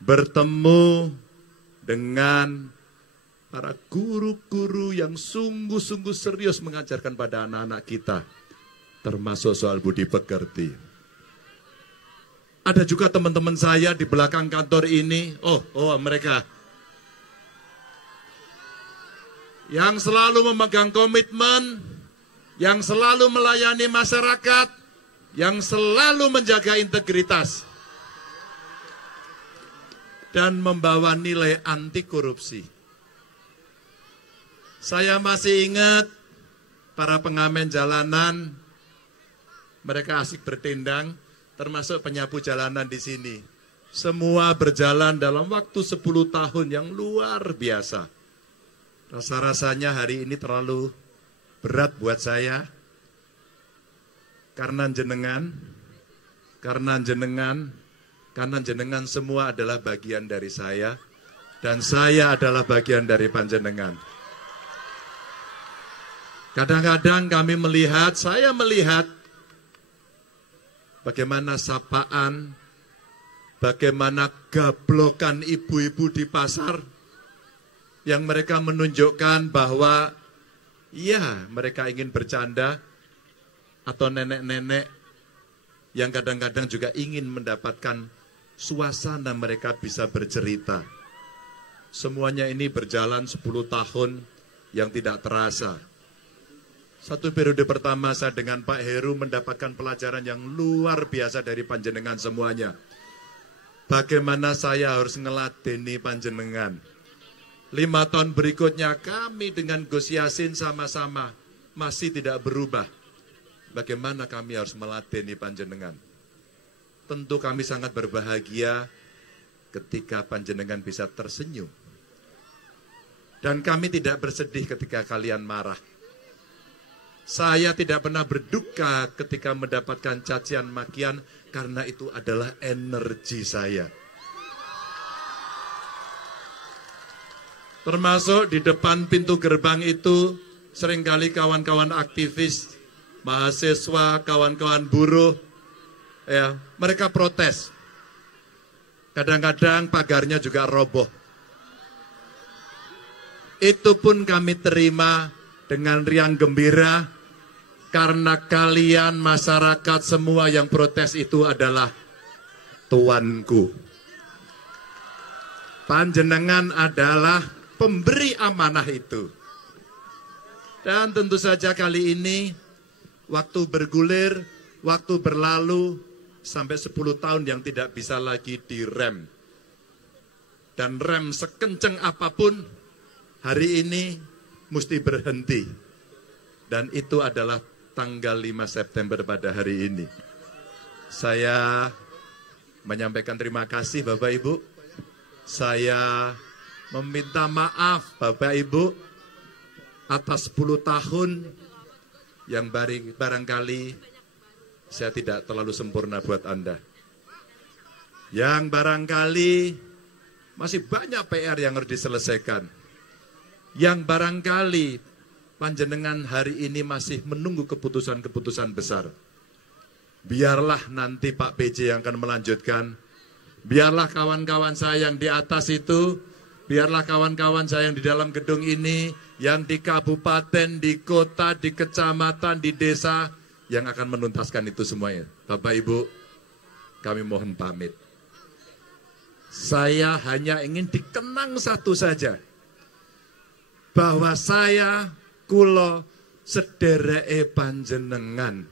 bertemu dengan para guru-guru yang sungguh-sungguh serius mengajarkan pada anak-anak kita, termasuk soal budi pekerti. Ada juga teman-teman saya di belakang kantor ini, mereka yang selalu memegang komitmen, yang selalu melayani masyarakat, yang selalu menjaga integritas, dan membawa nilai anti korupsi. Saya masih ingat para pengamen jalanan, mereka asik bertendang, termasuk penyapu jalanan di sini. Semua berjalan dalam waktu 10 tahun yang luar biasa. Rasa-rasanya hari ini terlalu berat buat saya, karena jenengan semua adalah bagian dari saya, dan saya adalah bagian dari panjenengan. Kadang-kadang saya melihat bagaimana sapaan, bagaimana gablokan ibu-ibu di pasar, yang mereka menunjukkan bahwa ya mereka ingin bercanda, atau nenek-nenek yang kadang-kadang juga ingin mendapatkan suasana mereka bisa bercerita. Semuanya ini berjalan 10 tahun yang tidak terasa. Satu periode pertama saya dengan Pak Heru mendapatkan pelajaran yang luar biasa dari panjenengan semuanya. Bagaimana saya harus ngeladeni panjenengan. 5 tahun berikutnya kami dengan Gus Yasin sama-sama masih tidak berubah. Bagaimana kami harus meladeni panjenengan. Tentu kami sangat berbahagia ketika panjenengan bisa tersenyum. Dan kami tidak bersedih ketika kalian marah. Saya tidak pernah berduka ketika mendapatkan cacian makian, karena itu adalah energi saya. Termasuk di depan pintu gerbang itu, seringkali kawan-kawan aktivis, mahasiswa, kawan-kawan buruh, ya, mereka protes. Kadang-kadang pagarnya juga roboh. Itu pun kami terima dengan riang gembira, karena kalian masyarakat semua yang protes itu adalah tuanku. Panjenengan adalah pemberi amanah itu. Dan tentu saja kali ini, waktu bergulir, waktu berlalu, sampai 10 tahun yang tidak bisa lagi direm. Dan rem sekenceng apapun, hari ini mesti berhenti. Dan itu adalah tanggal 5 September pada hari ini. Saya menyampaikan terima kasih Bapak Ibu. Saya meminta maaf Bapak Ibu atas 10 tahun yang barangkali saya tidak terlalu sempurna buat Anda. Yang barangkali masih banyak PR yang harus diselesaikan. Yang barangkali panjenengan hari ini masih menunggu keputusan-keputusan besar. Biarlah nanti Pak PJ yang akan melanjutkan. Biarlah kawan-kawan saya yang di atas itu, biarlah kawan-kawan saya yang di dalam gedung ini, yang di kabupaten, di kota, di kecamatan, di desa, yang akan menuntaskan itu semuanya. Bapak Ibu, kami mohon pamit. Saya hanya ingin dikenang satu saja, bahwa saya kulo sedereke panjenengan,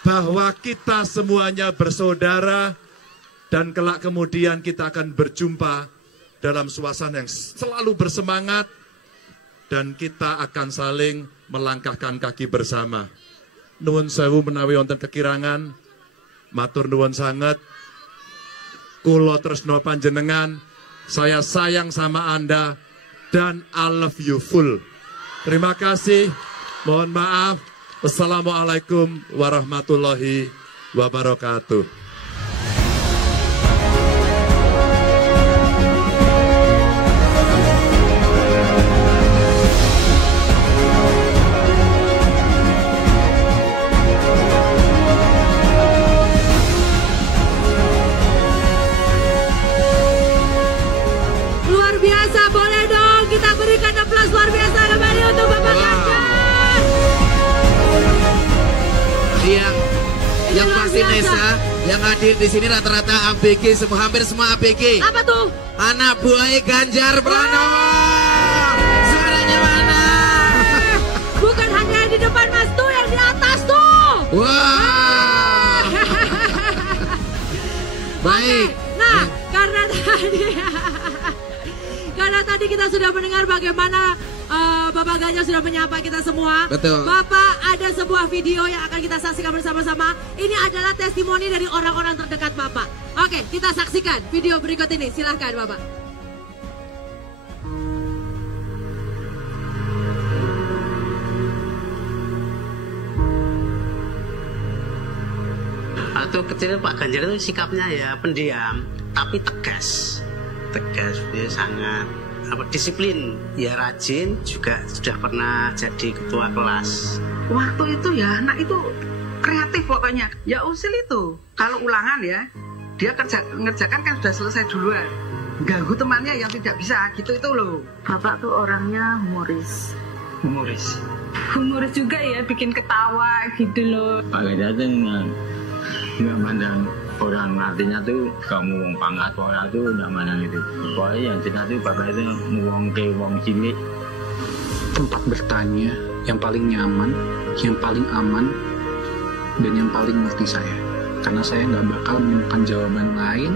bahwa kita semuanya bersaudara, dan kelak kemudian kita akan berjumpa dalam suasana yang selalu bersemangat, dan kita akan saling melangkahkan kaki bersama. Nuwun sewu menawi wonten kekirangan, matur nuwun sanget, kulo tresno panjenengan, saya sayang sama Anda, dan I love you full. Terima kasih, mohon maaf. Wassalamualaikum warahmatullahi wabarakatuh. Yang hadir di sini rata-rata ABG semua, hampir semua ABG. Apa tuh? Anak buahnya Ganjar Pranowo. Suaranya mana? Bukan hanya yang di depan Mas tuh, yang di atas tuh. Wah. Baik. Nah, karena tadi kita sudah mendengar bagaimana Bapak Ganjar sudah menyapa kita semua. Betul. Bapak, ada sebuah video yang akan kita saksikan bersama-sama. Ini adalah testimoni dari orang-orang terdekat Bapak. Oke, kita saksikan video berikut ini. Silahkan Bapak. Waktu kecil Pak Ganjar itu sikapnya ya pendiam, tapi tegas. Tegas, dia sangat disiplin, ya rajin, juga sudah pernah jadi ketua kelas. Waktu itu ya anak itu kreatif pokoknya. Ya usil itu, kalau ulangan ya, dia ngerjakan kan sudah selesai duluan. Ganggu temannya yang tidak bisa, gitu itu loh. Bapak tuh orangnya humoris. Humoris. Humoris juga ya, bikin ketawa gitu loh. Pak Ganjar tuh nggak mandang orang, artinya tuh kamu wong pangkat orang tuh nggak mandang itu. Pokoknya yang jelas tuh bapak itu ngomong ke wong cilik. Tempat bertanya yang paling nyaman, yang paling aman, dan yang paling ngerti saya. Karena saya nggak bakal menemukan jawaban lain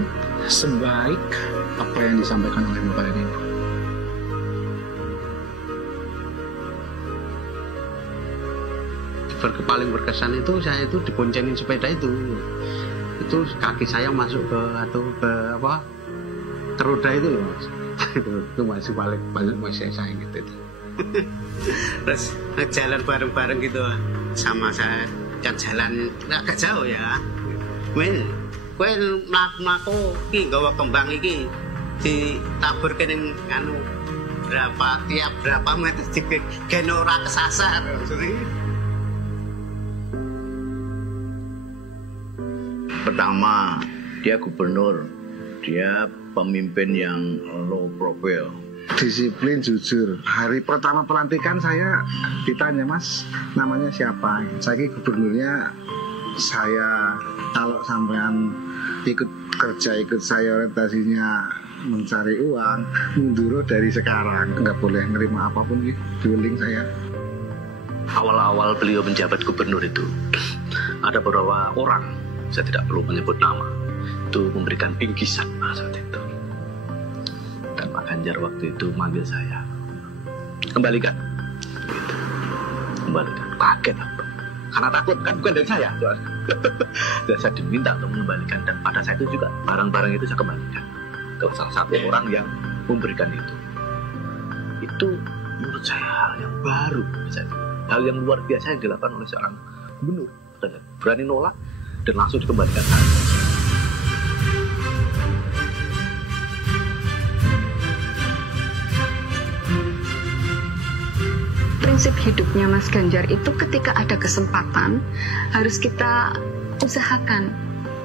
sebaik apa yang disampaikan oleh Bapak ini. Paling berkesan itu saya itu diboncengin sepeda itu kaki saya masuk ke roda itu loh Mas. Itu masih paling banyak masih saya gitu itu. Terus jalan bareng-bareng gitu sama saya, dan jalan agak jauh ya. Kowe mlaku iki nggawa kembang iki ditabur kene anu tiap berapa meter gen ora kesasar. Pertama, dia gubernur, dia pemimpin yang low profile, disiplin, jujur. Hari pertama pelantikan saya ditanya, Mas, namanya siapa? Saya gubernurnya saya. Kalau sampean ikut kerja, ikut saya orientasinya mencari uang, mundur dari sekarang, nggak boleh nerima apapun di link saya. Awal-awal beliau menjabat gubernur itu, ada beberapa orang, saya tidak perlu menyebut nama, itu memberikan bingkisan saat itu. Dan Pak Ganjar waktu itu manggil saya, kembalikan. Gitu. Kembalikan, kaget aku. Karena takut, kan bukan dari saya. Dan saya diminta untuk mengembalikan, dan pada saat itu juga barang-barang itu saya kembalikan ke salah satu orang yang memberikan itu. Itu menurut saya hal yang baru, hal yang luar biasa yang dilakukan oleh seorang gubernur. Berani nolak dan langsung dikembalikan. Prinsip hidupnya Mas Ganjar itu ketika ada kesempatan harus kita usahakan,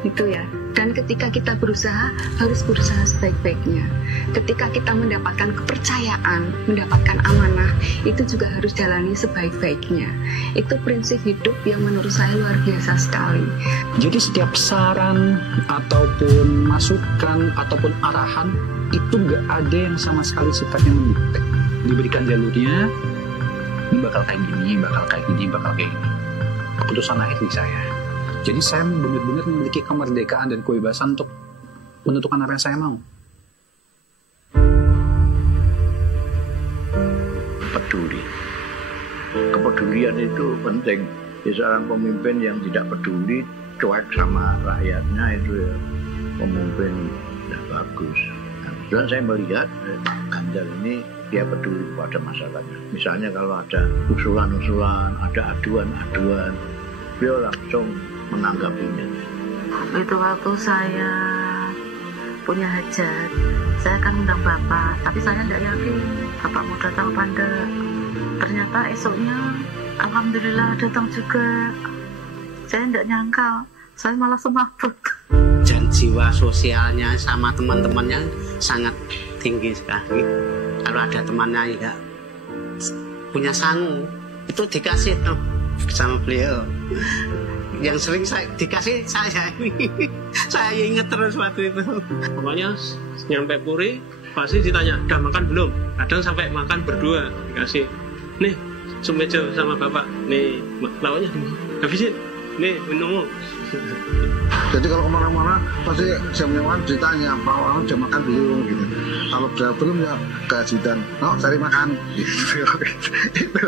gitu ya. Dan ketika kita berusaha, harus berusaha sebaik-baiknya. Ketika kita mendapatkan kepercayaan, mendapatkan amanah, itu juga harus jalani sebaik-baiknya. Itu prinsip hidup yang menurut saya luar biasa sekali. Jadi setiap saran, ataupun masukan, ataupun arahan, itu nggak ada yang sama sekali sifatnya mendikte. Diberikan jalurnya, ini bakal kayak gini, bakal kayak gini, bakal kayak gini. Keputusan akhir di saya. Jadi saya benar-benar memiliki kemerdekaan dan kebebasan untuk menentukan apa yang saya mau. Peduli. Kepedulian itu penting. Ya, seorang pemimpin yang tidak peduli, cuek sama rakyatnya, itu ya pemimpin tidak bagus. Dan saya melihat Pak Ganjar ini dia peduli kepada masyarakatnya. Misalnya kalau ada usulan-usulan, ada aduan-aduan, dia langsung menanggapinya. Itu waktu saya punya hajat, saya akan undang Bapak, tapi saya tidak yakin Bapak mau datang apa enggak. Ternyata esoknya alhamdulillah datang juga. Saya tidak nyangka, saya malah semaput. Dan jiwa sosialnya sama teman-temannya sangat tinggi sekali. Kalau ada temannya yang punya sangu, itu dikasih tuh sama beliau. yang sering dikasih saya ini. Saya ingat terus waktu itu. Pokoknya nyampe Puri pasti ditanya, udah makan belum? Kadang sampai makan berdua dikasih, nih semeja sama bapak, nih lawannya habisin, nih minum. Jadi kalau kemana-mana pasti jamnya makan ditanya, Pak orang udah makan belum gitu. Kalau udah belum ya kehajitan, no cari makan gitu. Itu.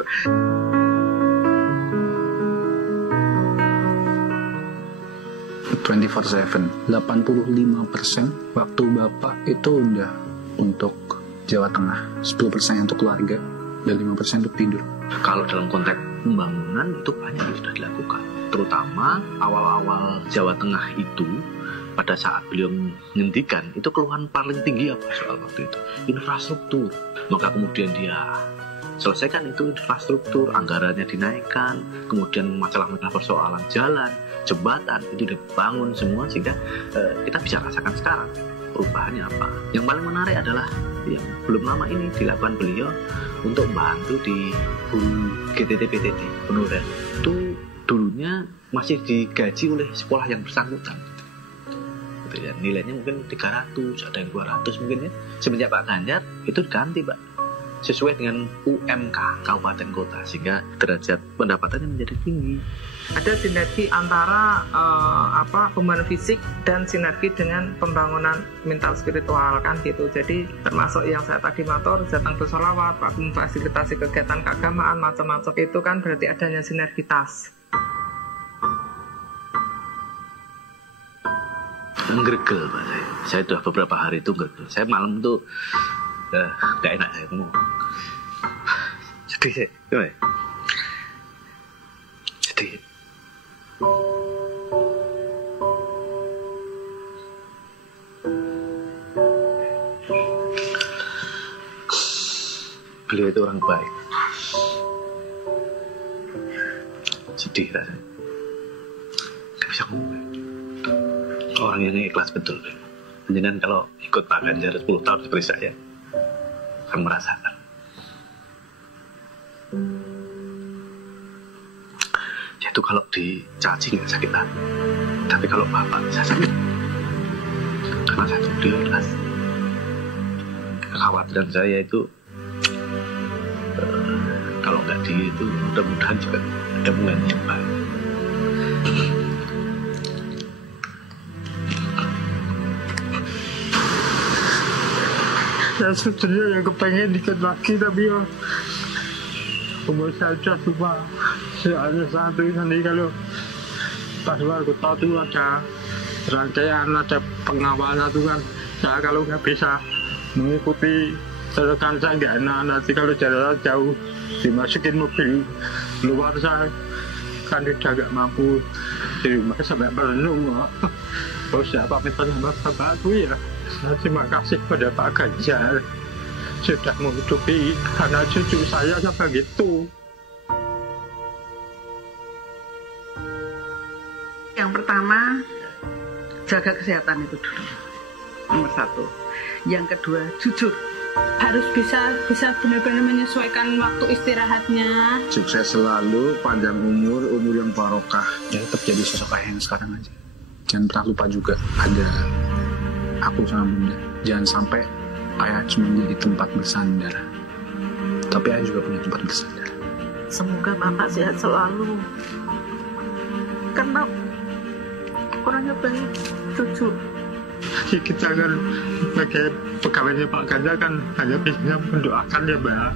24/7, 85% waktu Bapak itu udah untuk Jawa Tengah, 10% untuk keluarga, dan 5% untuk tidur. Kalau dalam konteks pembangunan itu banyak yang sudah dilakukan, terutama awal-awal Jawa Tengah itu. Pada saat beliau menghentikan, itu keluhan paling tinggi apa soal waktu itu? Infrastruktur. Maka kemudian dia selesaikan itu infrastruktur, anggarannya dinaikkan, kemudian masalah-masalah persoalan jalan, jembatan itu dibangun semua, sehingga kita bisa rasakan sekarang perubahannya apa. Yang paling menarik adalah yang belum lama ini dilakukan beliau untuk membantu di GTT-PTT honorer. Itu dulunya masih digaji oleh sekolah yang bersangkutan. Ya, nilainya mungkin 300, ada yang 200 mungkin ya. Semenjak Pak Ganjar itu diganti Pak, sesuai dengan UMK kabupaten kota, sehingga derajat pendapatannya menjadi tinggi. Ada sinergi antara pembangunan fisik dan sinergi dengan pembangunan mental spiritual kan gitu. Jadi termasuk yang saya tadi motor datang bersolawat, memfasilitasi kegiatan keagamaan macam-macam itu kan berarti adanya sinergitas. Ngeregel Pak saya sudah beberapa hari itu ngeregel. Saya malam tuh gak enak saya ngomong. Sedih saya. Sedih. Beliau itu orang baik. Sedih rasanya. Gak bisa ngomong. Orang yang ikhlas betul. Jangan kalau ikut Pak Ganjar 10 tahun seperti saya akan merasakan. Yaitu kalau dicaci nggak sakit hati, tapi kalau Bapak bisa sakit karena satu beliau ikhlas. Kekhawatiran saya itu kalau nggak dia itu mudah-mudahan juga ada hubungan yang baik. Saya sebetulnya yang kepengen dikit lagi, tapi ya umur saya sudah tua. Soalnya satu nanti kalau pas luar kota itu ada rangkaian, ada pengawalan itu kan, saya kalau nggak bisa mengikuti rekan saya nggak enak. Nanti kalau jalan jauh dimasukin mobil luar, saya kan udah nggak mampu di rumah sampai merenung. Terus saya pamit sama Bapak itu ya. Terima kasih pada Pak Ganjar sudah menghidupi anak cucu saya sampai gitu. Yang pertama, jaga kesehatan itu dulu, nomor 1. Yang kedua, jujur. Harus bisa benar-benar menyesuaikan waktu istirahatnya. Sukses selalu, panjang umur yang barokah. Ya tetap jadi sosok ayah yang sekarang aja. Jangan pernah lupa juga ada aku sama Bunda. Jangan sampai ayah cuma jadi tempat bersandar, tapi ayah juga punya tempat bersandar. Semoga Bapak sehat selalu. Karena orangnya baik, jujur. Kita kan sebagai pegawainya Pak Ganjar kan hanya bisa mendoakan ya Mbak.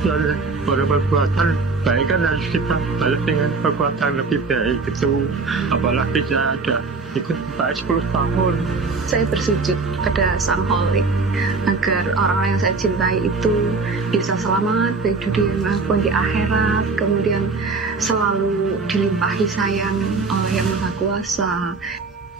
Dan perbuatan baik kan harus kita balas dengan perbuatan lebih baik gitu. Apalagi saya ada ikut Pak 10 tahun. Saya bersujud pada Sang Holik agar orang yang saya cintai itu bisa selamat baik di dunia maupun di akhirat, kemudian selalu dilimpahi sayang oleh Yang Maha Kuasa.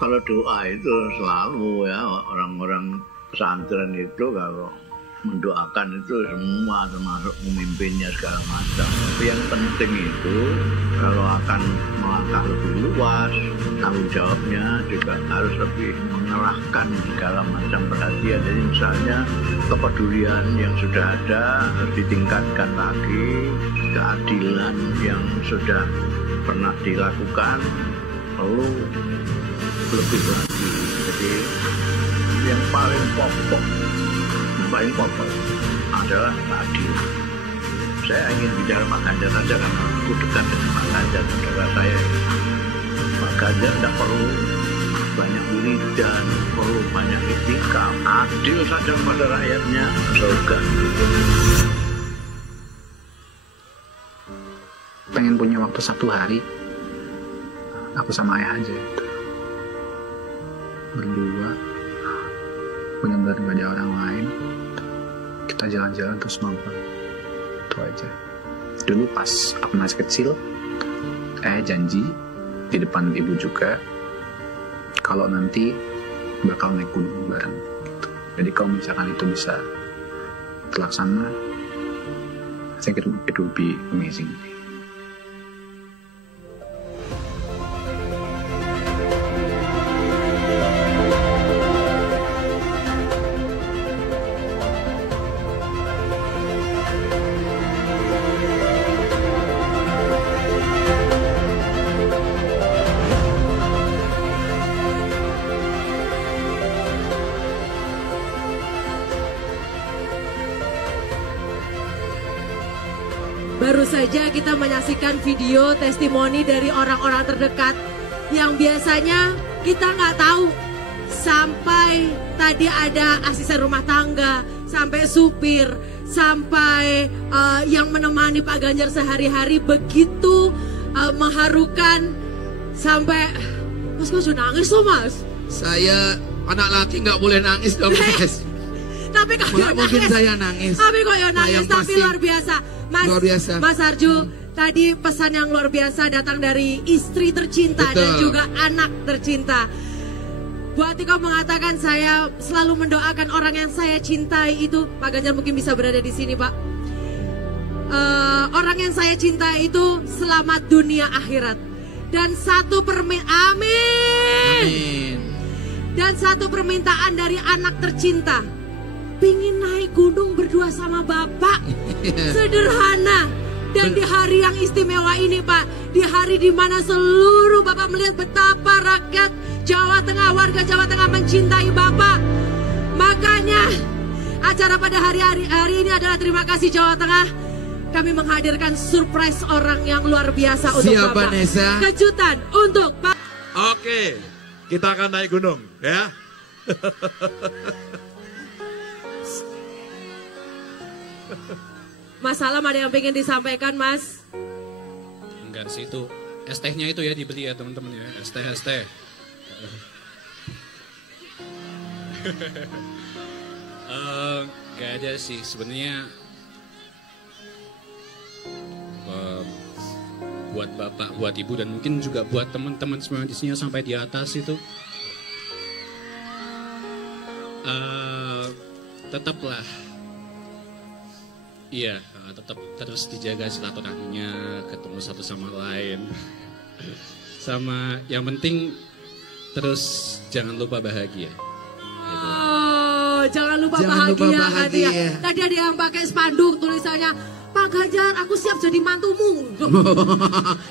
Kalau doa itu selalu ya, orang-orang pesantren itu kalau mendoakan itu semua, termasuk pemimpinnya segala macam. Tapi yang penting itu kalau akan melangkah lebih luas, tanggung jawabnya juga harus lebih mengerahkan segala macam perhatian. Jadi misalnya kepedulian yang sudah ada harus ditingkatkan lagi, keadilan yang sudah pernah dilakukan, perlu lebih lagi. Jadi yang paling pokok adalah keadilan. Saya ingin bicara Pak Ganjar saja karena aku dekat dengan Pak Ganjar, saudara saya. Pak Ganjar tidak perlu banyak wiridan, perlu banyak itikaf, adil saja pada rakyatnya, surga. Pengen punya waktu 1 hari, aku sama ayah aja. Berdua, benar-benar gak ada orang lain. Kita jalan-jalan terus mampir. Itu aja. Dulu pas aku masih kecil, ayah janji di depan ibu juga, kalau nanti bakal naik gunung bareng. Gitu. Jadi kalau misalkan itu bisa terlaksana, I think it will be amazing. Baru saja kita menyaksikan video testimoni dari orang-orang terdekat yang biasanya kita nggak tahu. Sampai tadi ada asisten rumah tangga, sampai supir, sampai yang menemani Pak Ganjar sehari-hari, begitu mengharukan. Sampai Mas kok nangis tuh Mas? Saya anak laki nggak boleh nangis dong Mas. Tapi kok mungkin saya nangis. Tapi kok nangis, tapi luar biasa. Luar biasa. Mas Arju, tadi pesan yang luar biasa datang dari istri tercinta. Betul. Dan juga anak tercinta. Bu Atiko mengatakan, saya selalu mendoakan orang yang saya cintai itu. Pak Ganjar mungkin bisa berada di sini Pak. Orang yang saya cintai itu selamat dunia akhirat. Dan satu Amin. Dan satu permintaan dari anak tercinta, pingin naik gunung berdua sama Bapak. Sederhana. Dan di hari yang istimewa ini Pak, di hari dimana seluruh Bapak melihat betapa rakyat Jawa Tengah, warga Jawa Tengah mencintai Bapak. Makanya acara pada hari ini adalah terima kasih Jawa Tengah. Kami menghadirkan surprise orang yang luar biasa untuk Siapa, Bapak. Nesa? Kejutan untuk Pak. Oke, kita akan naik gunung ya. Mas Salam, ada yang pengen disampaikan Mas? Enggak sih, itu es tehnya itu ya dibeli ya teman-teman ya, es teh. Gak ada sih sebenarnya. Buat Bapak, buat Ibu, dan mungkin juga buat teman-teman semua di sini sampai di atas itu, tetaplah, iya, tetap terus dijaga silaturahminya, ketemu satu sama lain, sama yang penting terus jangan lupa bahagia. Oh, jangan lupa bahagia. Tadi ada yang pakai spanduk tulisannya, Pak Ganjar, aku siap jadi mantumu.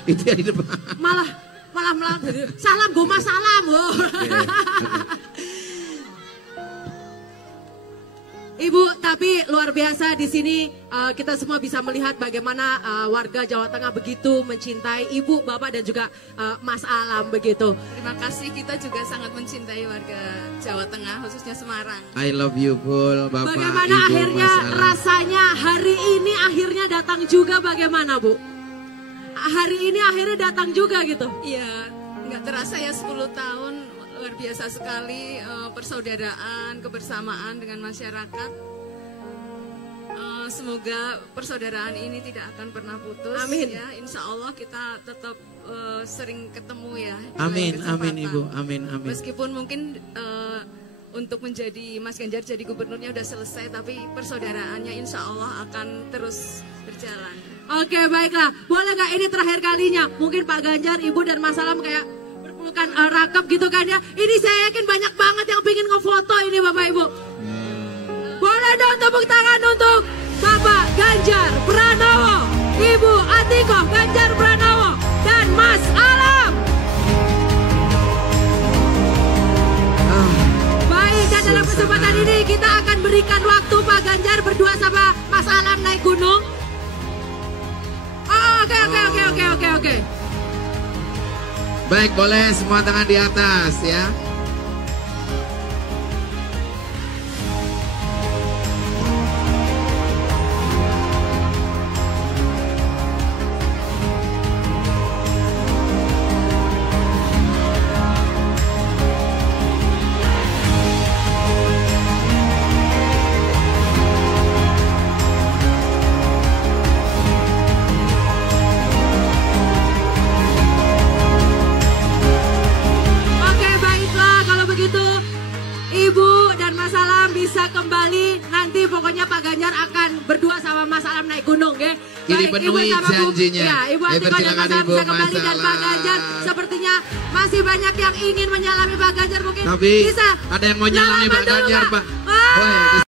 Itu yang di depan. Malah salam goma salam. Ibu, tapi luar biasa di sini kita semua bisa melihat bagaimana warga Jawa Tengah begitu mencintai Ibu, Bapak, dan juga Mas Alam begitu. Terima kasih, kita juga sangat mencintai warga Jawa Tengah, khususnya Semarang. I love you full, Bapak, bagaimana Ibu, akhirnya Mas Alam. rasanya hari ini akhirnya datang juga, bagaimana Bu? Hari ini akhirnya datang juga gitu? Iya, nggak terasa ya 10 tahun. Luar biasa sekali persaudaraan, kebersamaan dengan masyarakat. Semoga persaudaraan ini tidak akan pernah putus. Amin. Ya, insya Allah kita tetap sering ketemu ya. Amin, amin Ibu, amin. Meskipun mungkin untuk menjadi Mas Ganjar jadi gubernurnya udah selesai, tapi persaudaraannya insya Allah akan terus berjalan. Oke, baiklah. Boleh nggak ini terakhir kalinya? Mungkin Pak Ganjar, Ibu, dan Mas Alam kayak berpelukan rakap gitu kan ya. Ini saya yakin banyak banget yang pingin ngefoto ini Bapak Ibu. Boleh dong tepuk tangan untuk Bapak Ganjar Pranowo, Ibu Atiko Ganjar Pranowo, dan Mas kesempatan ini kita akan berikan waktu Pak Ganjar berdua sama Mas Alam naik gunung. Oke. Baik, boleh semua tangan di atas ya. Pokoknya Pak Ganjar akan berdua sama Mas Alam naik gunung ya. Dipenuhi janjinya. Ya, Ibu Atika dan Mas Alam bisa kembali dan Pak Ganjar sepertinya masih banyak yang ingin menyalami Pak Ganjar mungkin. Tapi bisa. Ada yang mau nyalami Pak Ganjar, Pak.